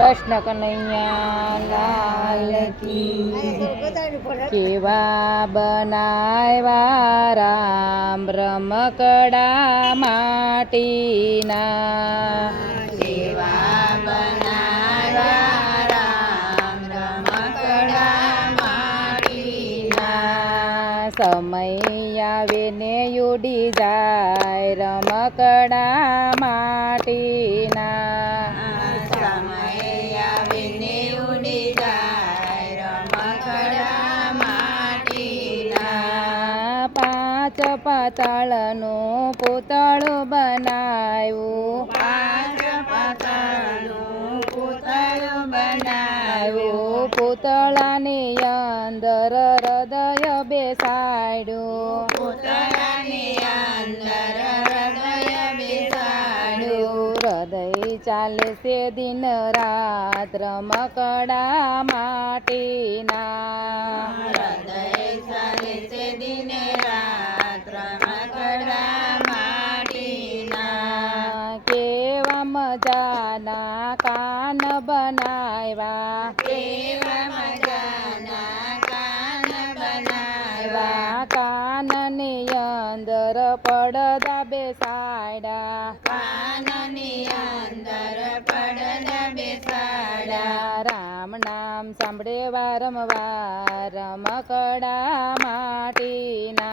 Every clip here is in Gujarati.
કૃષ્ણ કનૈયા લાલ કી કેવા બનાવ્યા રામ રમકડા માટીના કેવા બનાવ્યા રામ રમકડા માટીના સમય આવે ને ઉડી જાય રમકડા માટીના સમય આવીને ઉડી જાય રમકડા માટીના પાંચ પાતાળનું પૂતળું બનાવ્યું પાંચ પાતાળનું પૂતળું બનાવ્યું પૂતળાની અંદર હૃદય બેસાડ્યું પૂતળાની અંદર હૃદય બેસાડ્યું હૃદય ચાલે છે દિન રાત રમકડા માટીના હૃદય ચાલે છે દિન રાત રમકડા માટીના કેવા મજાના કાન બનાવ્યા કેવા મજાના કાન બનાવ્યા કાનની અંદર પડદા બેસાડ્યા કાનની અંદર પડદા બેસાડ્યા રામ નામ સાંભળે વારંવાર રમકડા માટીના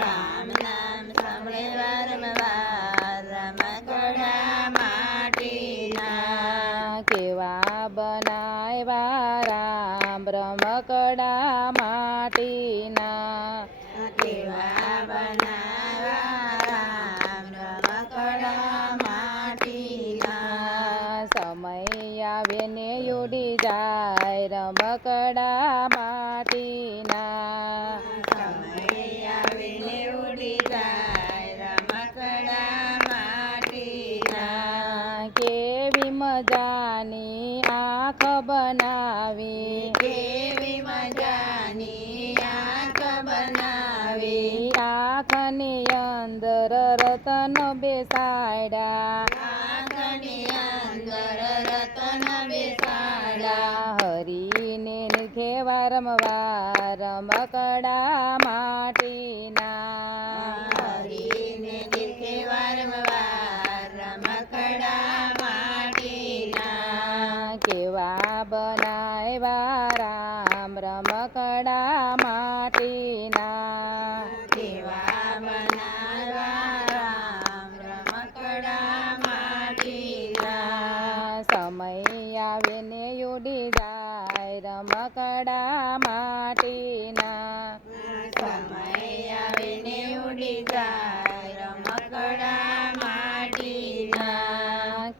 રામ નામ સાંભળે વારંવાર રમકડા માટીના કેવા બનાવ્યા રામ રમકડા માટીના કેવા બનાવ્યા રામ રમકડા માટીના સમય આવે ને ઉડી જાય રમકડા માટીના સમય આવીને ઉડી જાય રમકડા માટીના કેવી મજાની આંખ બનાવી કેવી મજાની આંખ બનાવી આંખની અંદર રતન બેસાડ્યા આંખની અંદર રતન બેસાડ્યા હરીને નિખે વારંવાર રમકડા માટીના હરીને નિખે વારંવાર રમકડા માટીના કેવા બનાવ્યા રામ રમકડા માટીના કેવા બનાવ્યા રામ રમકડા માટીના સમય આવે ને ઉડી જાય રમકડા માટીના સમય આવીને ઉડી જાય રમકડા માટીના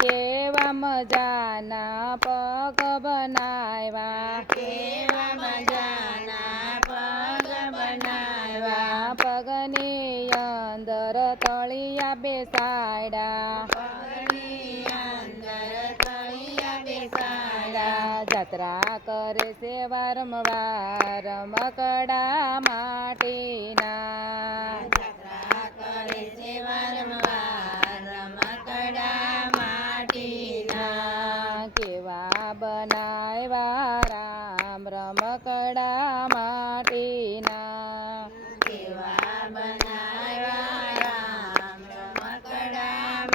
કેવા મજાના પગ બનાવ્યા કેવા મજાના પગ બનાવ્યા પગની અંદર તળિયા બેસાડ્યા પગની અંદર તળિયા બેસાડ્યા જાત્રા કરે છે વારંવાર રમકડા માટીના જાત્રા કરે છે વારંવાર રમકડા માટીના કેવા બનાવ્યા રામ રમકડા માટીના કેવા બનાવ્યા રામ રમકડા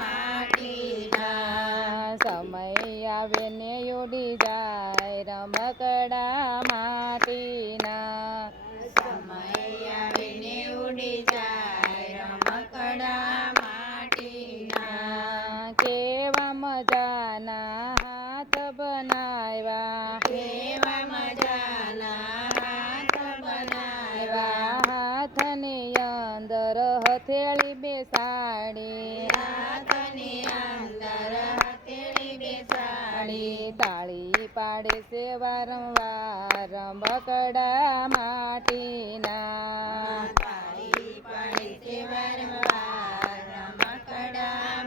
માટીના સમય આવે ને ઉડી જાય રમકડા માટીના સમય આવીને ઉડી જાય રમકડા માટીના કેવા મજાના હાથ બનાવ્યા કેવા મજાના હાથ બનાવ્યા હાથની અંદર હથેળી બેસાડી હાથની અંદર હથેળી બેસાડી તાળી પાડે છે વારંવાર રમકડા માટીના તાળી પાડે છે વારંવાર રમકડા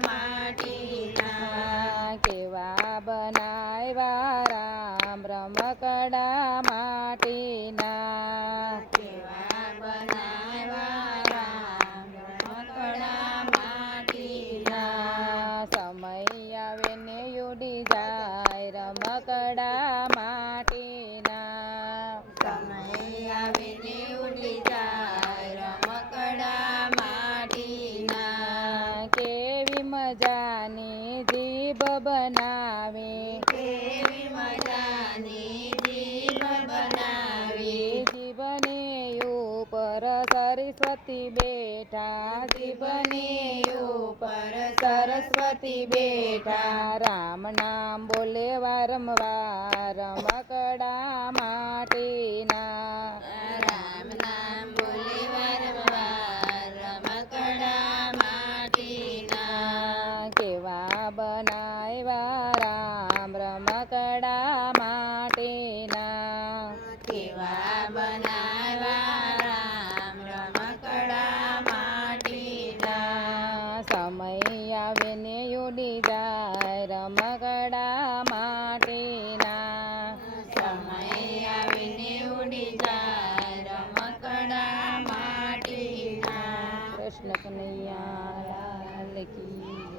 માટીના કેવા બનાવ્યા રામ રમકડા માટીના કેવા બનાવ્યા રામ રમકડા માટીના સમય આવે ને ઉડી જાય રમકડા માટીના. સમય આવીને ઉડી જાય રમકડા માટીના. કેવી મજાની જીભ બનાવી, કેવી મજાની જીભ બનાવી. જીભને ઉપર સરસ્વતી બેઠા, જીભને ઉપર સરસ્વતી બેઠા. રામ નામ બોલે વારંવાર રમકડા માટીના. રામ નામ બોલે વારંવાર રમકડા માટીના. કેવા બનાવ્યા રામ રમકડા માટીના. કેવા બનાવ્યા રામ રમકડા માટીના. સમય આવીને ઉડી જાય રમકડા માટીના. સમય આવીને ઉડી જાય રમકડા માટીના. કૃષ્ણ કનૈયા લાલ કી